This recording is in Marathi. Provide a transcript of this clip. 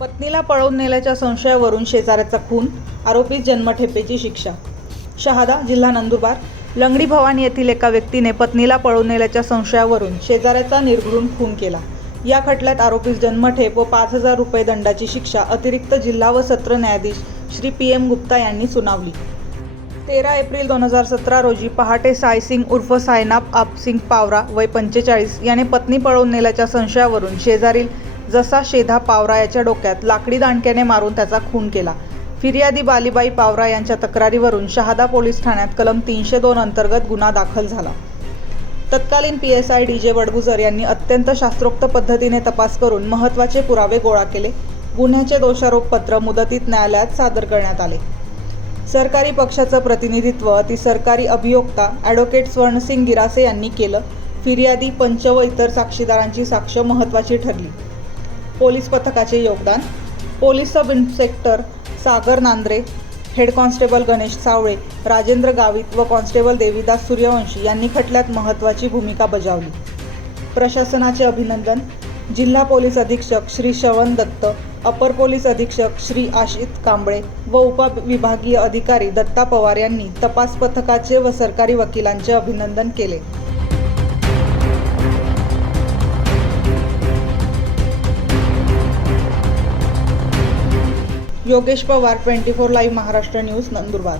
पत्नीला पळवून नेल्याच्या संशयावरून शेजाऱ्याचा खून आरोपी जन्मठेपेची शिक्षा. शहादा जिल्हा नंदुरबार लंगडी भवानी येथील एका व्यक्तीने पत्नीला पळवून नेल्याच्या संशयावरून शेजाऱ्याचा निर्घृण खून केला. या खटल्यात आरोपीस जन्मठेप व पाच हजार रुपये दंडाची शिक्षा अतिरिक्त जिल्हा व सत्र न्यायाधीश श्री पी एम गुप्ता यांनी सुनावली. तेरा एप्रिल दोन हजार सतरा रोजी पहाटे सायसिंग उर्फ सायनाप आपसिंग पावरा वय पंचेचाळीस याने पत्नी पळवून नेल्याच्या संशयावरून शेजारील जसा शेधा पावरा याच्या डोक्यात लाकडी दांडक्याने मारून त्याचा खून केला. फिर्यादी बालीबाई पावरा यांच्या तक्रारीवरून शहादा पोलीस ठाण्यात कलम तीनशे दोन अंतर्गत गुन्हा दाखल झाला. तत्कालीन P S I D J वडगुजर यांनी अत्यंत शास्त्रोक्त पद्धतीने तपास करून महत्त्वाचे पुरावे गोळा केले. गुन्ह्याचे दोषारोपपत्र मुदतीत न्यायालयात सादर करण्यात आले. सरकारी पक्षाचं प्रतिनिधित्व ती सरकारी अभियोक्ता ॲडव्होकेट स्वर्णसिंग गिरासे यांनी केलं. फिर्यादी पंच व इतर साक्षीदारांची साक्ष महत्त्वाची ठरली. पोलीस पथकाचे योगदान police sub inspector Sagar Nandre head constable Ganesh Sawale Rajendra Gavit व कॉन्स्टेबल देवीदास सूर्यवंशी यांनी खटल्यात महत्त्वाची भूमिका बजावली. प्रशासनाचे अभिनंदन जिल्हा पोलीस अधीक्षक श्री श्रवण दत्त अपर पोलीस अधीक्षक श्री आशित कांबळे व उपविभागीय अधिकारी दत्ता पवार यांनी तपास पथकाचे व सरकारी वकिलांचे अभिनंदन केले. Yogesh Pawar twenty four live Maharashtra news Nandurbar.